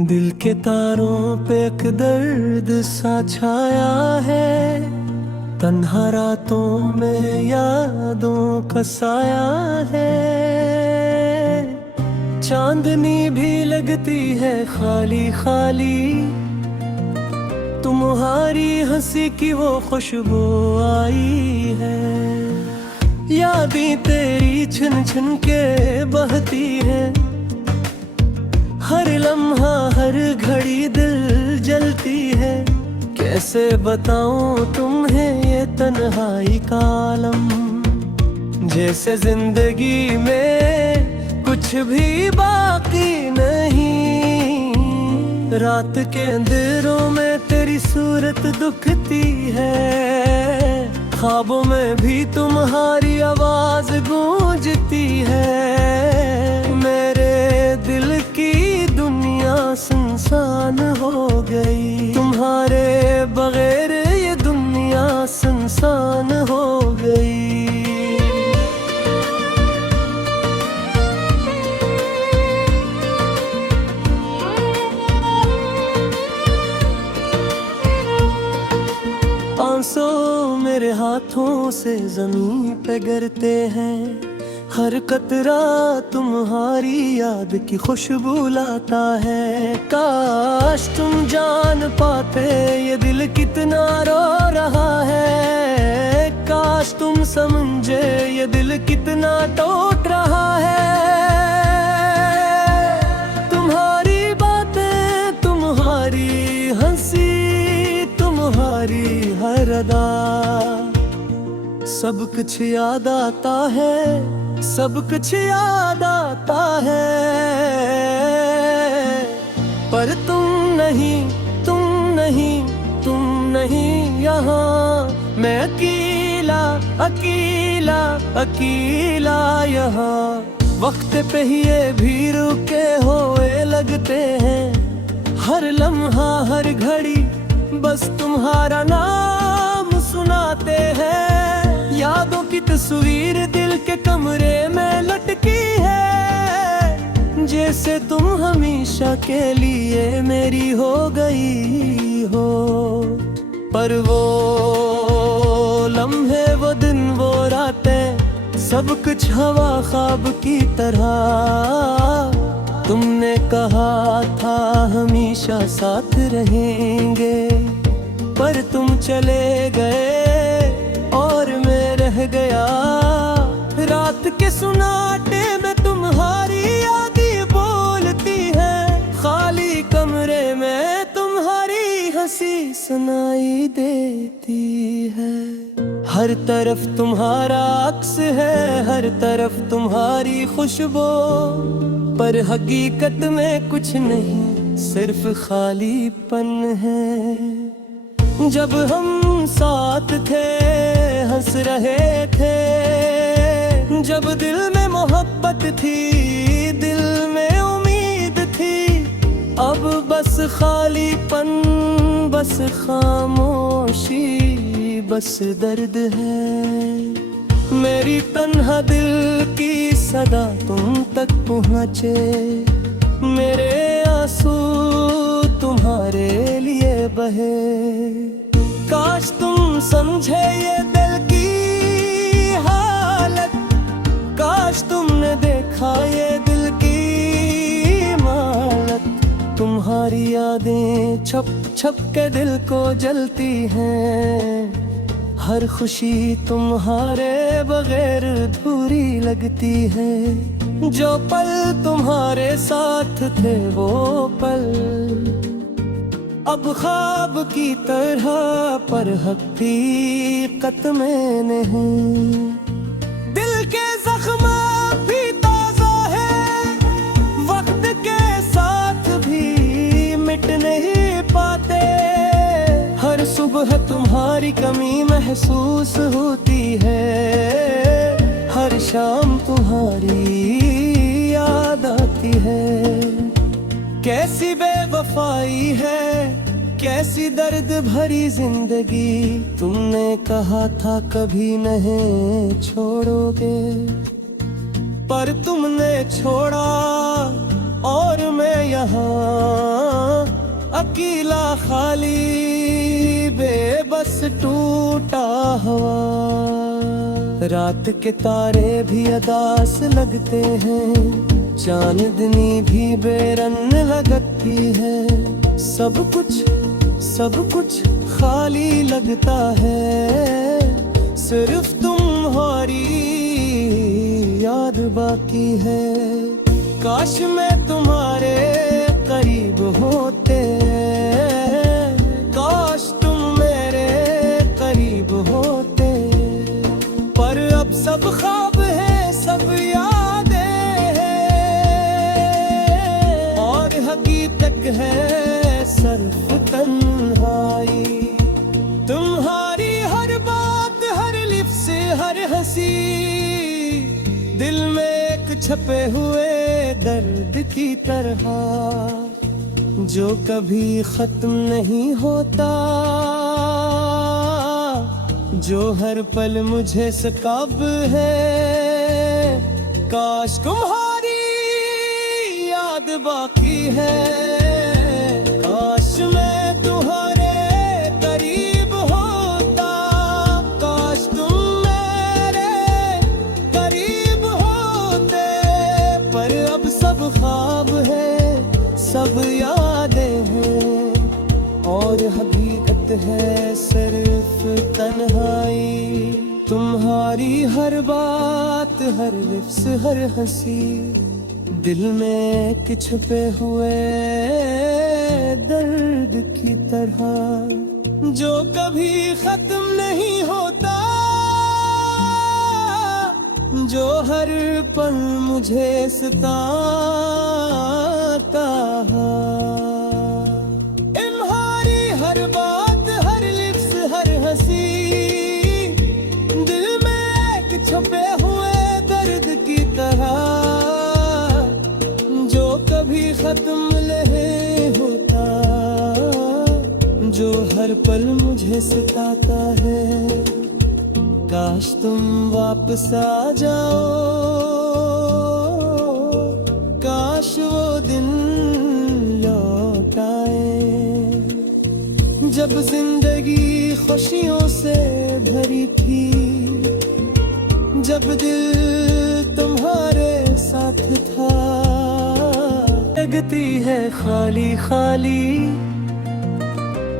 दिल के तारों पे एक दर्द सा छाया है, तन्हा रातों में यादों का साया है। चांदनी भी लगती है खाली खाली, तुम्हारी हंसी की वो खुशबू आई है। यादें तेरी छिन छिन के बहती है, हर लम्हा हर घड़ी दिल जलती है। कैसे बताऊं तुम्हें ये तन्हाई का आलम, जैसे जिंदगी में कुछ भी बाकी नहीं। रात के अंधेरों में तेरी सूरत दुखती है, ख्वाबों में भी तुम्हारी आवाज गूंजती है। मेरे दिल की दुनिया सुनसान हो गई, तुम्हारे बगैर ये दुनिया सुनसान हो गई। आंसू मेरे हाथों से जमीन पे गिरते हैं, हर कतरा तुम्हारी याद की खुशबू लाता है। काश तुम जान पाते ये दिल कितना रो रहा है, काश तुम समझे ये दिल कितना टूट रहा है। तुम्हारी बातें, तुम्हारी हंसी, तुम्हारी हर अदा, सब कुछ याद आता है, सब कुछ याद आता है। पर तुम नहीं, तुम नहीं, तुम नहीं यहाँ। मैं अकेला अकेला अकेला यहाँ। वक्त पे ही ये भी रुके हुए लगते हैं, हर लम्हा हर घड़ी बस तुम्हारा नाम सुनाते हैं। यादों की तस्वीर दिल के कमरे में लटकी है, जैसे तुम हमेशा के लिए मेरी हो गई हो। पर वो लम्हे, वो दिन, वो रातें, सब कुछ हवा ख्वाब की तरह। तुमने कहा था हमेशा साथ रहेंगे, पर तुम चले गए और मैं रह गया। रात के सुनाटे में तुम्हारी यादें बोलती है, खाली कमरे में तुम्हारी हंसी सुनाई देती है। हर तरफ तुम्हारा अक्स है, हर तरफ तुम्हारी खुशबू, पर हकीकत में कुछ नहीं, सिर्फ खालीपन है। जब हम साथ थे, हंस रहे थे, जब दिल में मोहब्बत थी, दिल में उम्मीद थी। अब बस खालीपन, बस खामोशी, बस दर्द है। मेरी तन्हा दिल की सदा तुम तक पहुँचे, मेरे आंसू तुम्हारे लिए बहे। काश तुम समझे ये दिल की हालत, काश तुमने देखा ये दिल की मालत। तुम्हारी यादें छप छप के दिल को जलती हैं, हर खुशी तुम्हारे बगैर अधूरी लगती है। जो पल तुम्हारे साथ थे वो पल अब ख्वाब की तरह, पर हकीकत में नहीं। दिल के जख्म भी ताजा है, वक्त के साथ भी मिट नहीं पाते। हर सुबह तुम्हारी कमी महसूस होती है, हर शाम तुम्हारी याद आती है। कैसी बेवफाई है, कैसी दर्द भरी जिंदगी। तुमने कहा था कभी नहीं छोड़ोगे, पर तुमने छोड़ा और मैं यहाँ अकेला खाली बेबस टूटा हुआ। रात के तारे भी अदास लगते हैं, चांदनी भी बेरंग लगती है। सब कुछ खाली लगता है, सिर्फ तुम्हारी याद बाकी है। काश मैं तुम्हारे करीब होते, काश तुम मेरे करीब होते। पर अब सब ख्वाब है, सब यादें हैं, और हकीकत है सिर्फ तन्हाई। तुम्हारी हर बात, हर लिफ्स, हर हंसी, दिल में एक छपे हुए दर्द की तरह, जो कभी खत्म नहीं होता, जो हर पल मुझे सताब है। काश तुम्हारी याद बाकी है, काश मैं तुम्हारे करीब होता, काश तुम मेरे करीब होते। पर अब सब ख्वाब है, सब यादें हैं, और हकीकत है सिर्फ तन्हाई। तुम्हारी हर बात, हर लिफ्स, हर हंसी, दिल में एक छुपे हुए दर्द की तरह, जो कभी खत्म नहीं होता, जो हर पल मुझे सताता है। तुम्हारी हर बात, हर लिप्स, हर हंसी, दिल में एक छुपे हुए दर्द की तरह, जो कभी खत्म नहीं होता, जो हर पल मुझे सताता है। काश तुम वापस आ जाओ, काश वो दिन लौट आए, जब जिंदगी खुशियों से भरी थी, जब दिल तुम्हारे साथ था। लगती है खाली खाली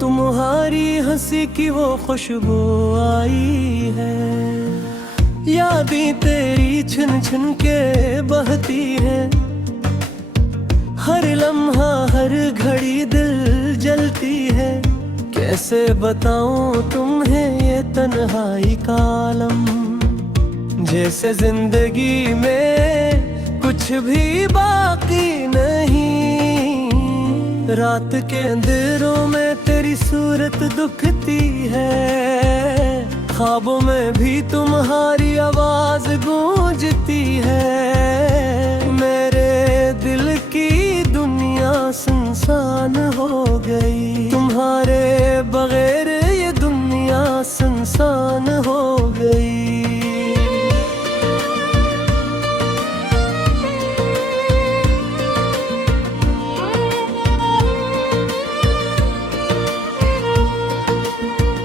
तुम्हारी हंसी की वो खुशबू आई है। यादें तेरी छुन छुन के बहती है, हर लम्हा हर घड़ी दिल जलती है। कैसे बताऊं तुम्हें ये तन्हाई का आलम, जैसे जिंदगी में कुछ भी बाकी नहीं। रात के अंधेरों में तेरी सूरत दुखती है, ख्वाबों में भी तुम्हारी आवाज गूंजती है। मेरे दिल की दुनिया सुनसान हो गई, तुम्हारे बगैर ये दुनिया सुनसान हो गई।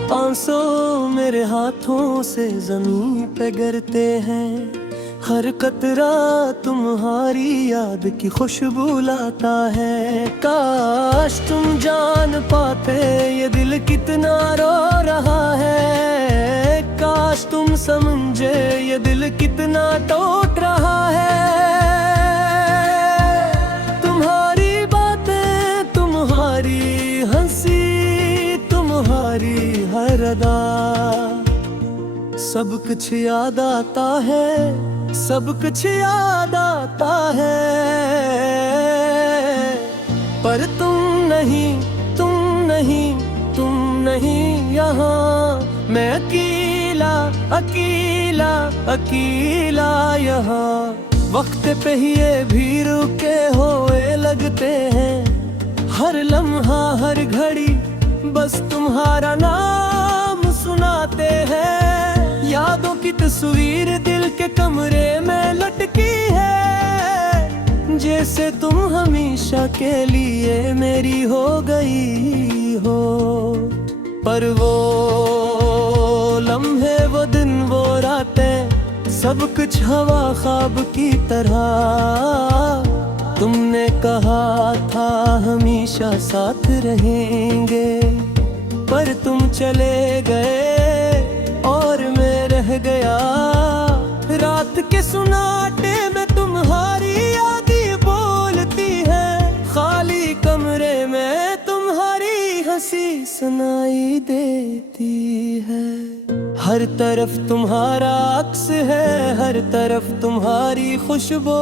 आंसू मेरे हाथों से जमीन पे गिरते हैं, हर कतरा तुम्हारी याद की खुशबू लाता है। काश तुम जान पाते ये दिल कितना रो रहा है, काश तुम समझे ये दिल कितना टूट रहा है। तुम्हारी बातें, तुम्हारी हंसी, तुम्हारी हर अदा, सब कुछ याद आता है, सब कुछ याद आता है। पर तुम नहीं, तुम नहीं, तुम नहीं यहाँ। मैं अकेला अकेला अकेला यहाँ। वक्त पे ही ये भी रुके हुए लगते हैं, हर लम्हा हर घड़ी बस तुम्हारा नाम सुनाते हैं। यादों की तस्वीर दिल के कमरे में लटकी है, जैसे तुम हमेशा के लिए मेरी हो गई हो। पर वो लम्हे, वो दिन, वो रातें, सब कुछ हवा ख्वाब की तरह। तुमने कहा था हमेशा साथ रहेंगे, पर तुम चले गए और मैं रह गया। रात के सुनाटे में तुम्हारी याद बोलती है, खाली कमरे में तुम्हारी हंसी सुनाई देती है। हर तरफ तुम्हारा अक्स है, हर तरफ तुम्हारी खुशबू,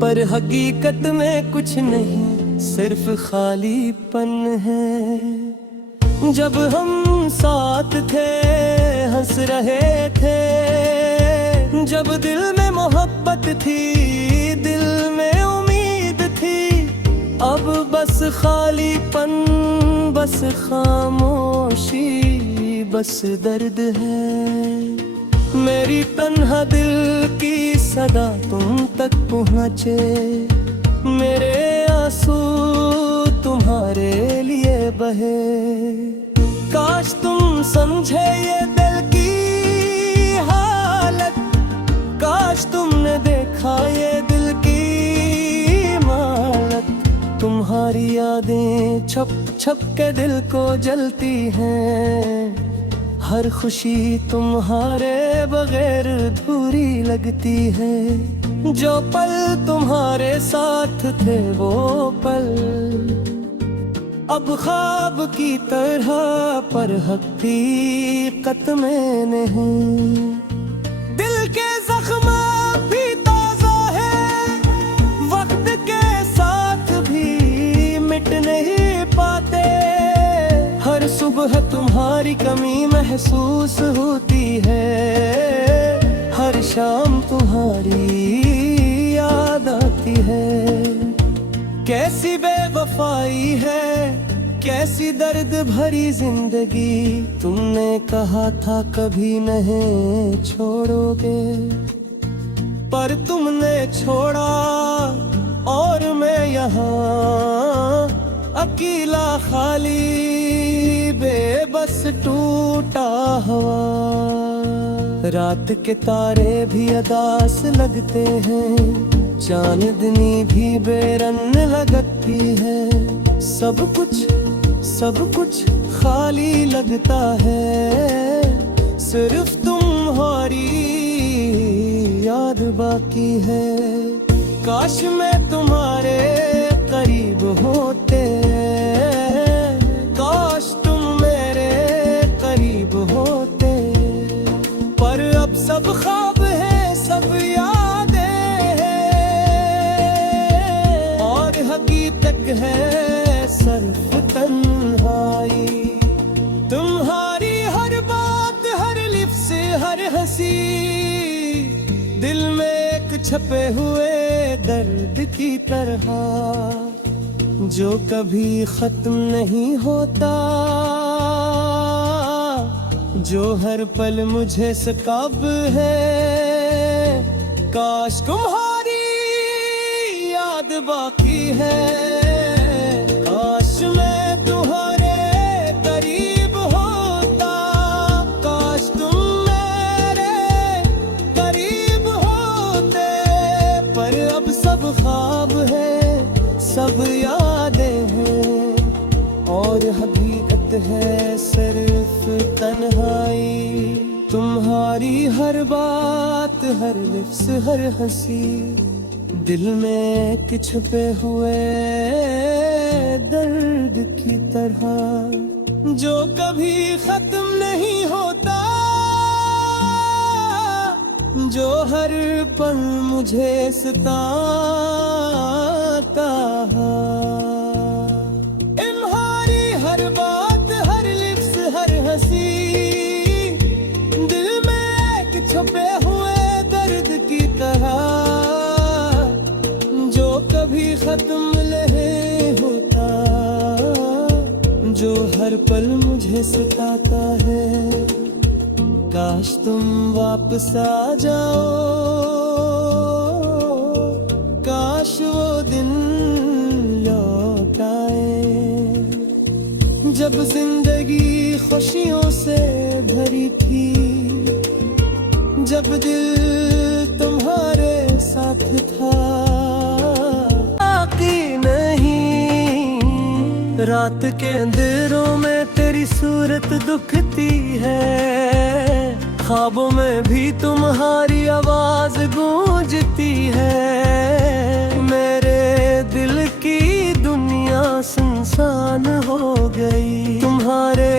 पर हकीकत में कुछ नहीं, सिर्फ खालीपन है। जब हम साथ थे, हंस रहे थे, जब दिल में मोहब्बत थी, दिल में उम्मीद थी, अब बस खालीपन, बस खामोशी, बस दर्द है। मेरी तन्हा दिल की सदा तुम तक पहुँचे, मेरे आंसू तुम्हारे लिए बहे। काश तुम समझे ये दिल की हालत, काश तुमने देखा ये दिल की मालत। तुम्हारी यादें छप छप के दिल को जलती हैं, हर खुशी तुम्हारे बगैर अधूरी लगती है। जो पल तुम्हारे साथ थे वो पल अब ख्वाब की तरह, पर हकीकत में नहीं। दिल के जख्म भी ताजा है, वक्त के साथ भी मिट नहीं पाते। हर सुबह तुम्हारी कमी महसूस होती है, हर शाम तुम्हारी याद आती है। कैसी बेवफाई है, कैसी दर्द भरी जिंदगी, तुमने कहा था कभी नहीं छोड़ोगे, पर तुमने छोड़ा और मैं यहाँ अकेला, खाली, बेबस, टूटा हुआ। रात के तारे भी अदास लगते हैं, चांदनी भी बेरंग लगती है। सब कुछ खाली लगता है, सिर्फ तुम्हारी याद बाकी है। काश मैं तुम्हारे करीब होते, काश तुम मेरे करीब होते, पर अब सब ख्वाब है, सब यादें हैं, और हकीकत है सिर्फ तन्हाई। तुम्हारी हर बात, हर लिफ्ज़, हर हंसी, दिल में एक छपे हुए दर्द की तरह, जो कभी खत्म नहीं होता, जो हर पल मुझे सताब है। काश तुम्हारी याद बाकी है, काश मैं तुम्हारे करीब होता, काश तुम मेरे करीब होते, पर अब सब ख्वाब है, सब यादें हैं, और हकीकत है सिर्फ तन्हाई। तुम्हारी हर बात, हर लिफ्ज़, हर हंसी, दिल में एक छुपे हुए दर्द की तरह, जो कभी खत्म नहीं होता, जो हर पल मुझे सताता है। तुम्हारी हर बात, हर लिफ्ज़, हर हंसी, दिल में एक छुपे हुए दर्द की तरह, जो कभी खत्म नहीं होता, जो हर पल मुझे सताता है। काश तुम वापस आ जाओ, काश दिन लौट आए, जब जिंदगी खुशियों से भरी थी, जब दिल तुम्हारे साथ था। बाकी नहीं, रात के अंधेरों में तेरी सूरत दुखती है, ख्वाबों में भी तुम्हारी आवाज गूंजती है। मेरे दिल की दुनिया सुनसान हो गई, तुम्हारे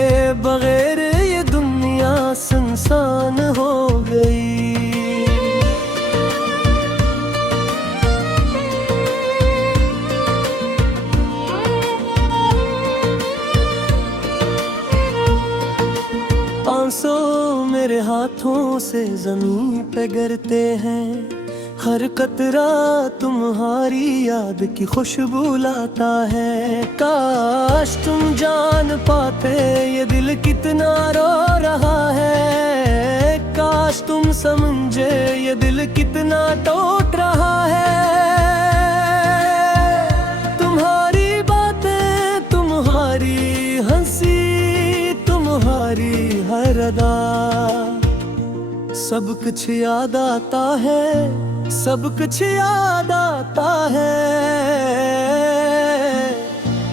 बगैर ये दुनिया सुनसान हो गई। आंसू मेरे हाथों से जमीन पे गिरते हैं, हर कतरा तुम्हारी याद की खुशबू लाता है। काश तुम जान पाते ये दिल कितना रो रहा है, काश तुम समझे ये दिल कितना टूट रहा है। तुम्हारी बातें, तुम्हारी हंसी, तुम्हारी हर अदा, सब कुछ याद आता है, सब कुछ याद आता है।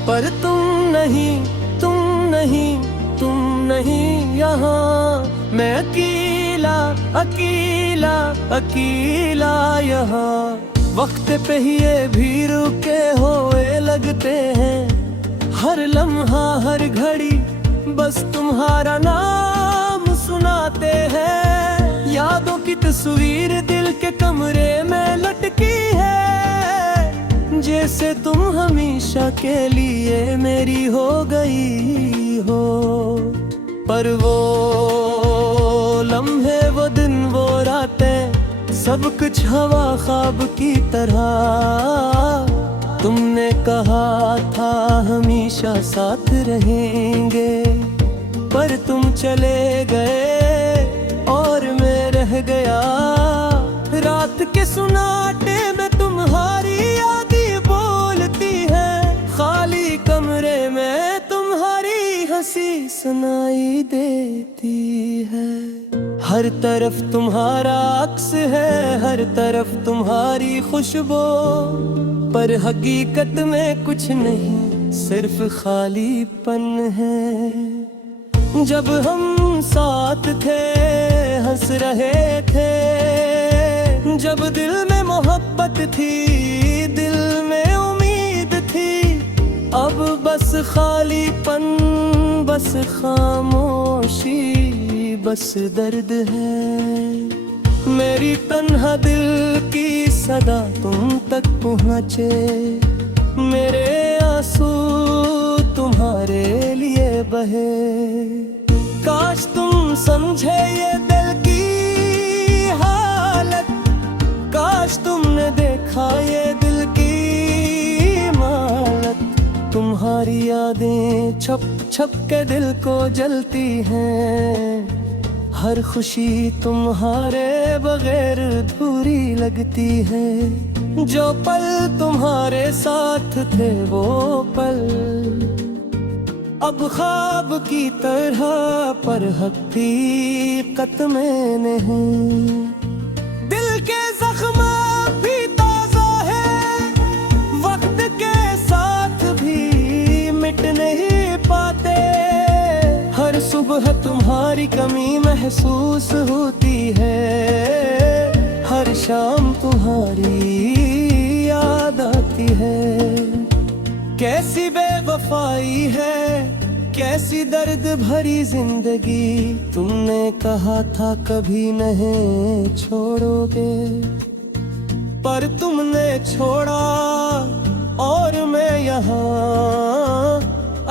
पर तुम नहीं, तुम नहीं, तुम नहीं यहाँ, मैं अकेला अकेला अकेला यहाँ। वक्त पे ही ये भी रुके हुए लगते हैं, हर लम्हा हर घड़ी बस तुम्हारा नाम सुनाते हैं। यादों की तस्वीर दिल के कमरे में लटकी है, जैसे तुम हमेशा के लिए मेरी हो गई हो। पर वो लम्हे, वो दिन, वो रातें, सब कुछ हवा ख्वाब की तरह। तुमने कहा था हमेशा साथ रहेंगे, पर तुम चले गए और मैं रह गया। रात के सुनाटे में तुम्हारी यादें बोलती है, खाली कमरे में तुम्हारी हंसी सुनाई देती है। हर तरफ तुम्हारा अक्स है, हर तरफ तुम्हारी खुशबू, पर हकीकत में कुछ नहीं, सिर्फ खालीपन है। जब हम साथ थे, हंस रहे थे, जब दिल में मोहब्बत थी, दिल में उम्मीद थी, अब बस खालीपन, बस खामोशी, बस दर्द है। मेरी तन्हा दिल की सदा तुम तक पहुँचे, मेरे आंसू तुम्हारे लिए बहे। काश तुम समझे ये दिल की हालत, काश तुमने देखा ये दिल की मालत। तुम्हारी यादें छप छप के दिल को जलती हैं, हर खुशी तुम्हारे बगैर अधूरी लगती है। जो पल तुम्हारे साथ थे वो पल अब ख्वाब की तरह, पर हकीकत में नहीं। दिल के जख्म भी ताजा है, वक्त के साथ भी मिट नहीं पाते। हर सुबह तुम्हारी कमी महसूस होती है, हर शाम तुम्हारी याद आती है। कैसी बेवफाई है, कैसी दर्द भरी जिंदगी, तुमने कहा था कभी नहीं छोड़ोगे, पर तुमने छोड़ा और मैं यहाँ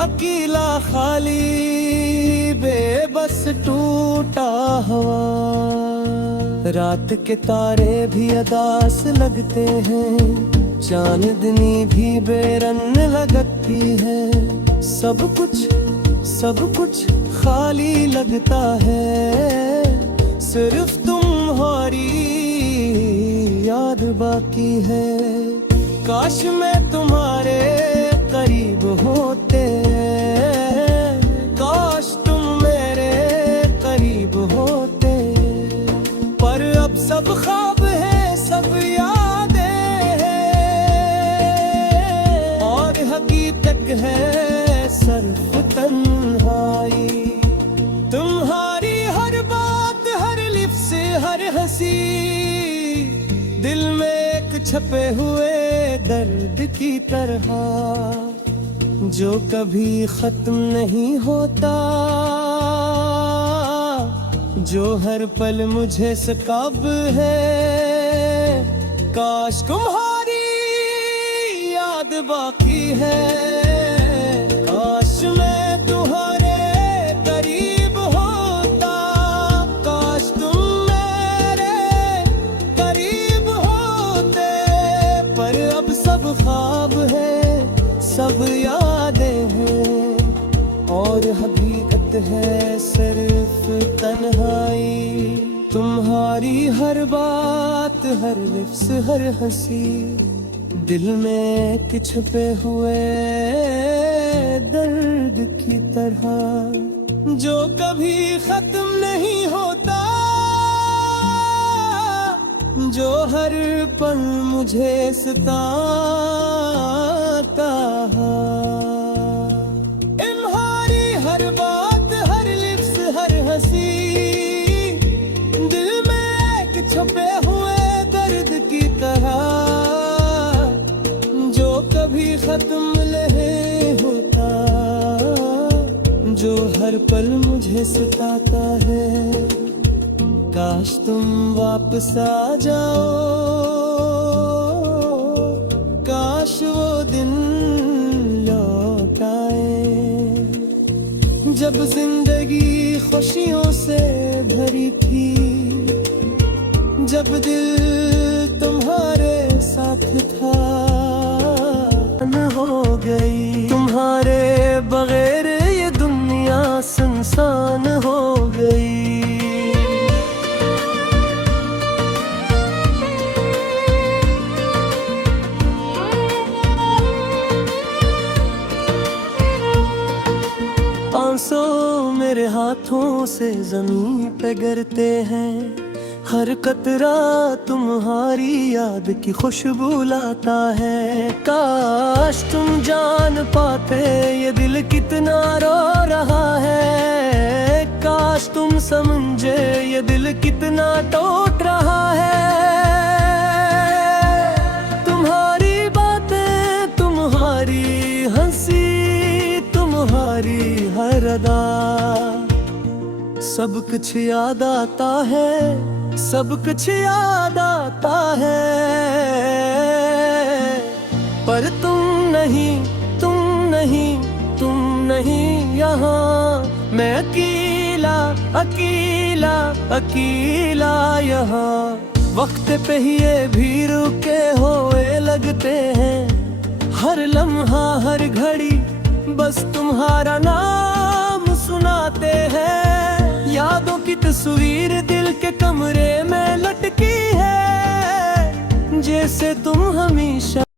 अकेला, खाली, बेबस, टूटा हुआ। रात के तारे भी अदास लगते हैं, चांदनी भी बेरंग लगती है। सब कुछ खाली लगता है, सिर्फ तुम्हारी याद बाकी है। काश मैं तुम्हारे करीब होते, काश तुम मेरे करीब होते। पर अब सब ख्वाब है, सब यादें हैं, और हकीकत है सिर्फ तन्हाई। तुम्हारी हर बात, हर लिफ्ज़, हर हंसी, दिल में एक छपे हुए दर्द की तरह, जो कभी खत्म नहीं होता, जो हर पल मुझे सताब है। काश तुम्हारी याद बाकी है, काश मैं तुम्हारे करीब होता, काश तुम मेरे करीब होते। पर अब सब ख्वाब है, सब यादें हैं, और हकीकत है सिर्फ तन्हाई। तुम्हारी हर बात, हर लिफ्ज़, हर हंसी, दिल में एक छुपे हुए दर्द की तरह, जो कभी खत्म नहीं होता, जो हर पल मुझे सताता है। तुम्हारी हर बात, हर लिफ्ज़, हर हंसी, दिल में एक छुपे हुए दर्द की तरह, जो कभी खत्म नहीं होता, जो हर पल मुझे सताता है। काश तुम वापस आ जाओ, काश वो दिन लौट आए, जब जिंदगी खुशियों से भरी थी, जब दिल तुम्हारे साथ था। हो गई तुम्हारे बगैर ये दुनिया सुनसान हो गई। 500 मेरे हाथों से जमीन पे गिरते हैं, हर कतरा तुम्हारी याद की खुशबू लाता है। काश तुम जान पाते ये दिल कितना रो रहा है, काश तुम समझे ये दिल कितना टूट रहा है। तुम्हारी बातें, तुम्हारी हंसी, तुम्हारी हर अदा, सब कुछ याद आता है, सब कुछ याद आता है। पर तुम नहीं, तुम नहीं, तुम नहीं यहाँ, मैं अकेला, अकेला, अकेला यहाँ। वक्त पे ही ये भी रुके हुए लगते हैं, हर लम्हा हर घड़ी बस तुम्हारा नाम सुनाते हैं। यादों की तस्वीर दिल के कमरे में लटकी है, जैसे तुम हमेशा